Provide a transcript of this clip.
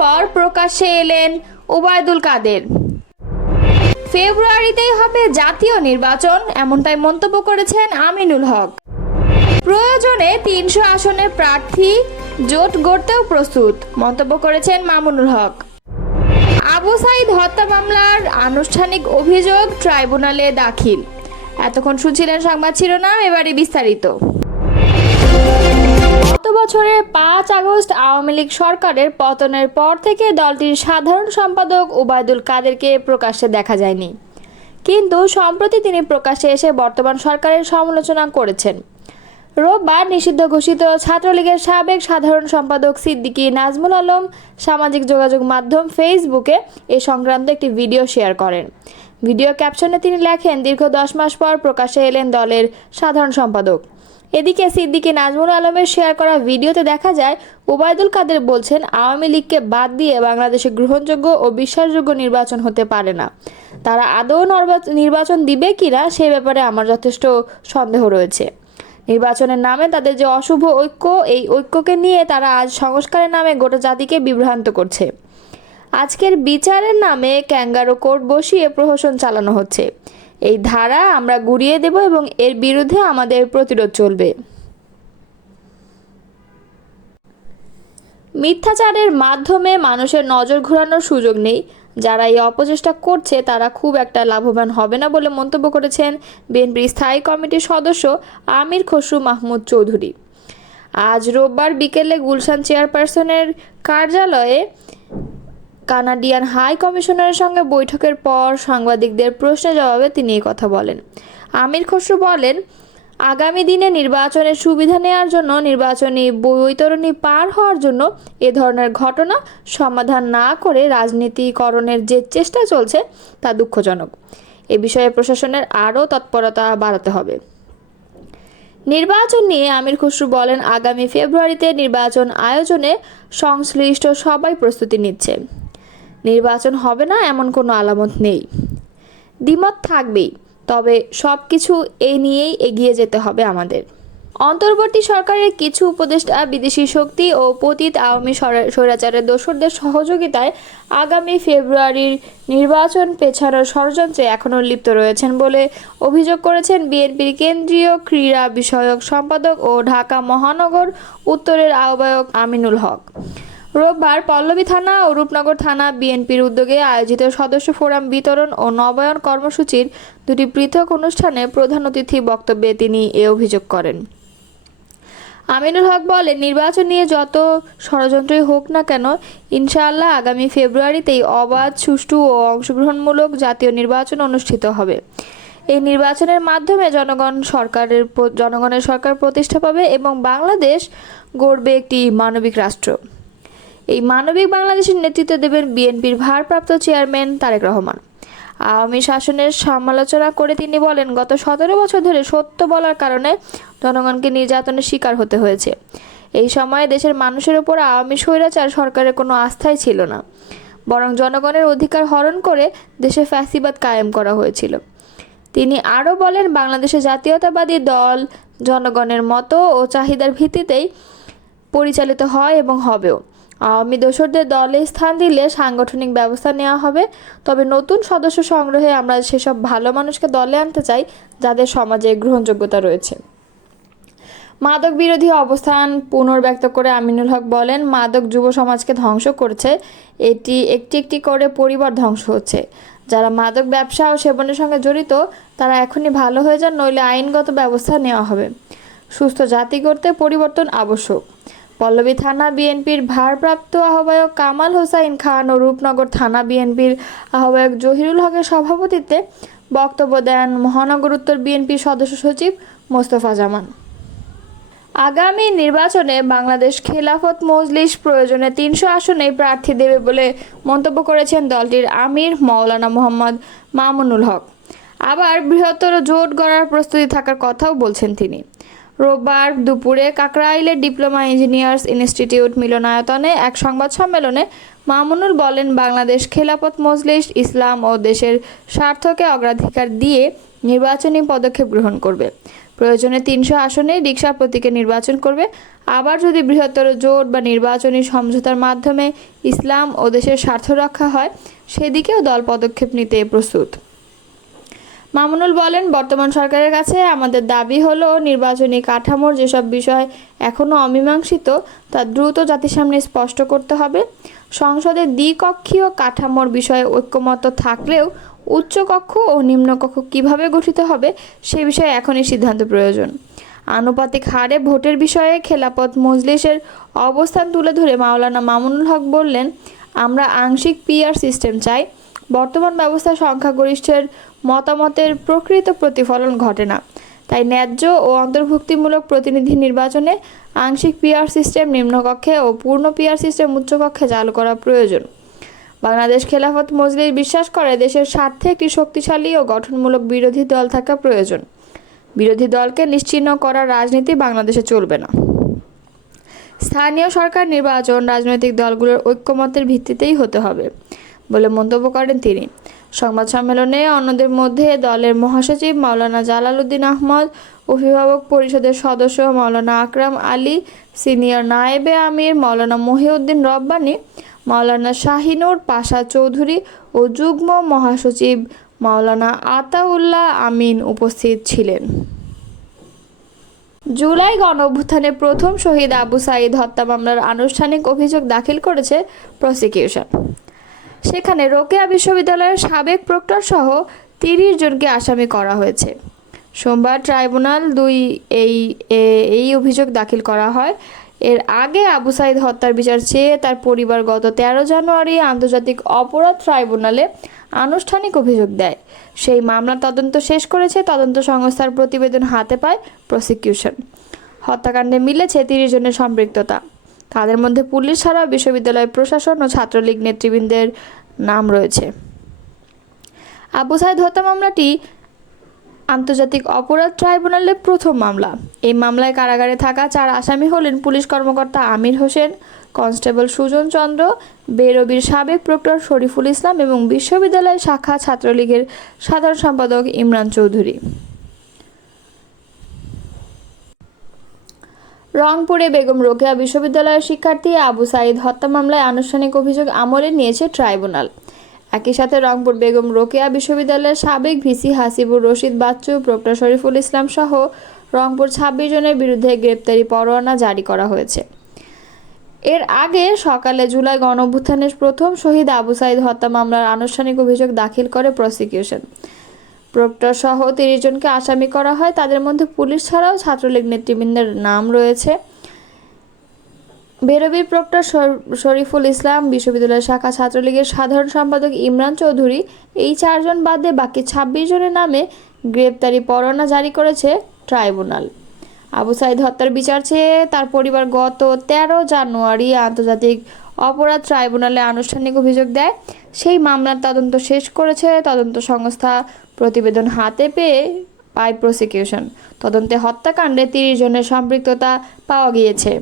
পর প্রকাশ্যে এলেন ওবায়দুল কাদের। ফেব্রুয়ারিতেই হবে জাতীয় নির্বাচন, এমনটাই মন্তব্য করেছেন আমিনুল হক। প্রয়োজনে ৩০০ আসনের প্রার্থী জোট গড়তেও প্রস্তুত, মন্তব্য করেছেন মামুনুল হক। আবু সাঈদ হত্যা মামলার আনুষ্ঠানিক অভিযোগ ট্রাইব্যুনালে দাখিল। এতক্ষণ শুনছিলেন সংবাদ শিরোনাম, এবারে বিস্তারিত। গত বছরের ৫ আগস্ট আওয়ামী লীগ সরকারের পতনের পর থেকে দলটির সাধারণ সম্পাদক ওবায়দুল কাদেরকে প্রকাশ্যে দেখা যায়নি, কিন্তু সম্প্রতি তিনি প্রকাশ্যে এসে বর্তমান সরকারের সমালোচনা করেছেন। রোববার নিষিদ্ধ ঘোষিত ছাত্রলীগের সাবেক সাধারণ সম্পাদক সিদ্দিকী নাজমুল আলম সামাজিক যোগাযোগ মাধ্যম ফেসবুকে এ সংক্রান্ত একটি ভিডিও শেয়ার করেন। ভিডিও ক্যাপশনে তিনি লেখেন, দীর্ঘ ১০ মাস পর প্রকাশ্যে এলেন দলের সাধারণ সম্পাদক। এদিকে সিদ্দিকী নাজমুল আলমের শেয়ার করা ভিডিওতে দেখা যায় ওবায়দুল কাদের বলছেন, আওয়ামী লীগকে বাদ দিয়ে বাংলাদেশে গ্রহণযোগ্য ও বিশ্বাসযোগ্য নির্বাচন হতে পারে না। তারা আদৌ নির্বাচন দিবে কিনা সে ব্যাপারে আমার যথেষ্ট সন্দেহ রয়েছে। নির্বাচনের নামে তাদের যে অশুভ ঐক্য, এই ঐক্যকে নিয়ে তারা আজ সংস্কারের নামে গোটা জাতিকে বিভ্রান্ত করছে। আজকের বিচারের নামে ক্যাঙ্গারো কোর্ট বসিয়ে প্রহসন চালানো হচ্ছে। এই ধারা আমরা গুড়িয়ে দেব এবং এর বিরুদ্ধে আমাদের প্রতিরোধ চলবে। মিথ্যাচারের মাধ্যমে মানুষের নজর ঘোরানোর সুযোগ নেই। যারা এই অপচেষ্টা করছে তারা খুব একটা লাভবান হবে না বলে মন্তব্য করেছেন বিএনপির স্থায়ী কমিটির সদস্য আমির খসরু মাহমুদ চৌধুরী। আজ রোববার বিকেলে গুলশান চেয়ারপারসনের কার্যালয়ে কানাডিয়ান হাই কমিশনারের সঙ্গে বৈঠকের পর সাংবাদিকদের প্রশ্নের জবাবে তিনি এই কথা বলেন। আমির খসরু বলেন, আগামী দিনে নির্বাচনের সুবিধা নেওয়ার জন্য, নির্বাচনী বৈতরণী পার হওয়ার জন্য এ ধরনের ঘটনা সমাধান না করে রাজনীতিকরণের যে চেষ্টা চলছে তা দুঃখজনক। এ বিষয়ে প্রশাসনের আরও তৎপরতা বাড়াতে হবে। নির্বাচন নিয়ে আমির খসরু বলেন, আগামী ফেব্রুয়ারিতে নির্বাচন আয়োজনে সংশ্লিষ্ট সবাই প্রস্তুতি নিচ্ছে। নির্বাচন হবে না এমন কোনো আলামত নেই। দ্বিমত থাকবেই, তবে সব কিছু এই নিয়েই এগিয়ে যেতে হবে আমাদের। অন্তর্বর্তী সরকারের কিছু উপদেষ্টা বিদেশি শক্তি ও পতিত আওয়ামী স্বৈরাচারের দোসরদের সহযোগিতায় আগামী ফেব্রুয়ারির নির্বাচন পেছানোর ষড়যন্ত্রে এখনও লিপ্ত রয়েছেন বলে অভিযোগ করেছেন বিএনপির কেন্দ্রীয় ক্রীড়া বিষয়ক সম্পাদক ও ঢাকা মহানগর উত্তরের আহ্বায়ক আমিনুল হক। রোববার পল্লবী থানা ও রূপনগর থানা বিএনপির উদ্যোগে আয়োজিত সদস্য ফোরাম বিতরণ ও নবায়ন কর্মসূচির দুটি পৃথক অনুষ্ঠানে প্রধান অতিথি বক্তব্যে তিনি এ অভিযোগ করেন। আমিনুল হক বলেন, নির্বাচন নিয়ে যত ষড়যন্ত্রই হোক না কেন, ইনশাআল্লাহ আগামী ফেব্রুয়ারিতেই অবাধ, সুষ্ঠু ও অংশগ্রহণমূলক জাতীয় নির্বাচন অনুষ্ঠিত হবে। এই নির্বাচনের মাধ্যমে জনগণের সরকার প্রতিষ্ঠা পাবে এবং বাংলাদেশ গড়বে একটি মানবিক রাষ্ট্র। এই মানবিক বাংলাদেশের নেতৃত্ব দেবেন বিএনপির ভারপ্রাপ্ত চেয়ারম্যান তারেক রহমান। আওয়ামী শাসনের সমালোচনা করে তিনি বলেন, গত 17 বছর ধরে সত্য বলার কারণে জনগণকে নির্যাতনের শিকার হতে হয়েছে। এই সময়ে দেশের মানুষের উপর আওয়ামী স্বৈরাচার সরকারের কোনো আস্থাই ছিল না, বরং জনগণের অধিকার হরণ করে দেশে ফ্যাসিবাদ কায়েম করা হয়েছিল। তিনি আরও বলেন, বাংলাদেশে জাতীয়তাবাদী দল জনগণের মতো ও চাহিদার ভিত্তিতেই পরিচালিত হয় এবং হবেও। আওয়ামী দোসরদের দলে স্থান দিলে সাংগঠনিক ব্যবস্থা নেওয়া হবে, তবে নতুন সদস্য সংগ্রহে আমরা সেসব ভালো মানুষকে দলে আনতে চাই যাদের সমাজে গ্রহণযোগ্যতা রয়েছে। মাদক বিরোধী অবস্থান পুনর্ব্যক্ত করে আমিনুল হক বলেন, মাদক যুব সমাজকে ধ্বংস করছে। একটি একটি করে পরিবার ধ্বংস হচ্ছে। যারা মাদক ব্যবসা ও সেবনের সঙ্গে জড়িত তারা এখনই ভালো হয়ে যান, নইলে আইনগত ব্যবস্থা নেওয়া হবে। সুস্থ জাতি গড়তে পরিবর্তন আবশ্যক। পল্লবী থানা বিএনপির ভারপ্রাপ্ত আহ্বায়ক কামাল হোসাইন খান ও রূপনগর থানা বিএনপির আহ্বায়ক জহিরুল হকের সভাপতিত্বে বক্তব্য দেন মহানগর উত্তর বিএনপির সদস্য সচিব মোস্তফা জামান। আগামী নির্বাচনে বাংলাদেশ খেলাফত মজলিস প্রয়োজনে ৩০০ আসনেই প্রার্থী দেবে বলে মন্তব্য করেছেন দলটির আমির মাওলানা মোহাম্মদ মামুনুল হক। আবার বৃহত্তর জোট গড়ার প্রস্তুতি থাকার কথাও বলছেন তিনি। রোববার দুপুরে কাকরাইলের ডিপ্লোমা ইঞ্জিনিয়ার্স ইনস্টিটিউট মিলনায়তনে এক সংবাদ সম্মেলনে মামুনুল বলেন, বাংলাদেশ খেলাফত মজলিস ইসলাম ও দেশের স্বার্থকে অগ্রাধিকার দিয়ে নির্বাচনী পদক্ষেপ গ্রহণ করবে। প্রয়োজনে 300 আসনেই রিকশা প্রতীকে নির্বাচন করবে। আবার যদি বৃহত্তর জোট বা নির্বাচনী সমঝোতার মাধ্যমে ইসলাম ও দেশের স্বার্থ রক্ষা হয়, সেদিকেও দল পদক্ষেপ নিতে প্রস্তুত। মামুনুল বলেন, বর্তমান সরকারের কাছে আমাদের দাবি হলো নির্বাচনী কাঠামোর যেসব বিষয় এখনও অমীমাংসিত তা দ্রুত জাতির সামনে স্পষ্ট করতে হবে। সংসদে দ্বিকক্ষীয় কাঠামোর বিষয়ে ঐক্যমত থাকলেও উচ্চকক্ষ ও নিম্নকক্ষ কিভাবে গঠিত হবে সে বিষয়ে এখনই সিদ্ধান্ত প্রয়োজন। আনুপাতিক হারে ভোটের বিষয়ে খেলাফত মজলিসের অবস্থান তুলে ধরে মাওলানা মামুনুল হক বললেন, আমরা আংশিক পিআর সিস্টেম চাই। বর্তমান ব্যবস্থায় সংখ্যাগরিষ্ঠের মতামতের প্রকৃত প্রতিফলন ঘটে না। তাই ন্যায্য ও অন্তর্ভুক্তিমূলক প্রতিনিধি নির্বাচনে আংশিক পিআর সিস্টেম নিম্নকক্ষে ও পূর্ণ পিআর সিস্টেম উচ্চকক্ষে চালু করা প্রয়োজন। বাংলাদেশ খেলাফত মজলিস বিশ্বাস করে দেশের স্বার্থে একটি শক্তিশালী ও গঠনমূলক বিরোধী দল থাকা প্রয়োজন। বিরোধী দলকে নিশ্চিহ্ন করার রাজনীতি বাংলাদেশে চলবে না। স্থানীয় সরকার নির্বাচন রাজনৈতিক দলগুলোর ঐক্যমতের ভিত্তিতেই হতে হবে বলে মন্তব্য করেন তিনি। সংবাদ সম্মেলনে অন্যদের মধ্যে দলের মহাসচিব মাওলানা জালাল উদ্দিন আহমদ, অভিভাবক পরিষদের সদস্য মাওলানা আকরাম আলী, সিনিয়র নায়েবে আমির মাওলানা মহিউদ্দিন রব্বানী, মাওলানা শাহিনুর পাশা চৌধুরী ও যুগ্ম মহাসচিব মাওলানা আতাউল্লাহ আমিন উপস্থিত ছিলেন। জুলাই গণঅভ্যুত্থানে প্রথম শহীদ আবু সাঈদ হত্যা মামলার আনুষ্ঠানিক অভিযোগ দাখিল করেছে প্রসিকিউশন। সেখানে রোকেয়া বিশ্ববিদ্যালয়ের সাবেক প্রক্টর সহ 30 জনকে আসামি করা হয়েছে। সোমবার ট্রাইব্যুনাল 2 এই অভিযোগ দাখিল করা হয়। এর আগে আবু সাঈদ হত্যার বিচার চেয়ে তার পরিবার গত 13 জানুয়ারি আন্তর্জাতিক অপরাধ ট্রাইব্যুনালে আনুষ্ঠানিক অভিযোগ দেয়। সেই মামলার তদন্ত শেষ করেছে তদন্ত সংস্থার প্রতিবেদন হাতে পায় প্রসিকিউশন। হত্যাকাণ্ডে মিলেছে 30 জনের সম্পৃক্ততা। তাদের মধ্যে পুলিশ ছাড়াও বিশ্ববিদ্যালয় প্রশাসন ও ছাত্রলীগ নেতৃবৃন্দের নাম রয়েছে। আবু সাঈদ হত্যা মামলাটি আন্তর্জাতিক অপরাধ ট্রাইব্যুনালের প্রথম মামলা। এই মামলায় কারাগারে থাকা 4 আসামি হলেন পুলিশ কর্মকর্তা আমির হোসেন, কনস্টেবল সুজন চন্দ্র, বেরবির সাবেক প্রক্টর শরীফুল ইসলাম এবং বিশ্ববিদ্যালয় শাখা ছাত্রলীগের সাধারণ সম্পাদক ইমরান চৌধুরী। রংপুরে বেগম রোকেয়া বিশ্ববিদ্যালয়ের শিক্ষার্থী আবু সাঈদ হত্যা মামলায় আনুষ্ঠানিক অভিযোগ আমলে নিয়েছে ট্রাইব্যুনাল। একই সাথে রংপুর বেগম রোকেয়া বিশ্ববিদ্যালয়ের সাবেক ভিসি হাসিবুর রশিদ বাচ্চু, প্রক্টর শরীফুল ইসলাম সহ রংপুর 26 জনের বিরুদ্ধে গ্রেপ্তারি পরোয়ানা জারি করা হয়েছে। এর আগে সকালে জুলাই গণঅভ্যুত্থানের প্রথম শহীদ আবু সাঈদ হত্যা মামলার আনুষ্ঠানিক অভিযোগ দাখিল করে প্রসিকিউশন। প্রক্টর সহ 30 জনকে আসামি করা হয়। তাদের মধ্যে পুলিশ ছাড়াও ছাত্রলীগ নেতৃবৃন্দের নাম রয়েছে। বেরবির প্রক্টর শরীফুল ইসলাম, বিশ্ববিদ্যালয় শাখা ছাত্রলীগের সাধারণ সম্পাদক ইমরান চৌধুরী, এই 4 জন বাদে বাকি 26 জনের নামে গ্রেপ্তারি পরোয়ানা জারি করেছে ট্রাইব্যুনাল। আবু সাঈদ হত্যার বিচার চেয়ে তার পরিবার গত 13 জানুয়ারি আন্তর্জাতিক অপরাধ ট্রাইব্যুনালে আনুষ্ঠানিক অভিযোগ দেয়। সেই মামলার তদন্ত শেষ করেছে তদন্ত সংস্থা। প্রতিবেদন হাতে পায় প্রসিকিউশন। তদন্তে হত্যাকাণ্ডে 30 জনের সম্পৃক্ততা পাওয়া গিয়েছে।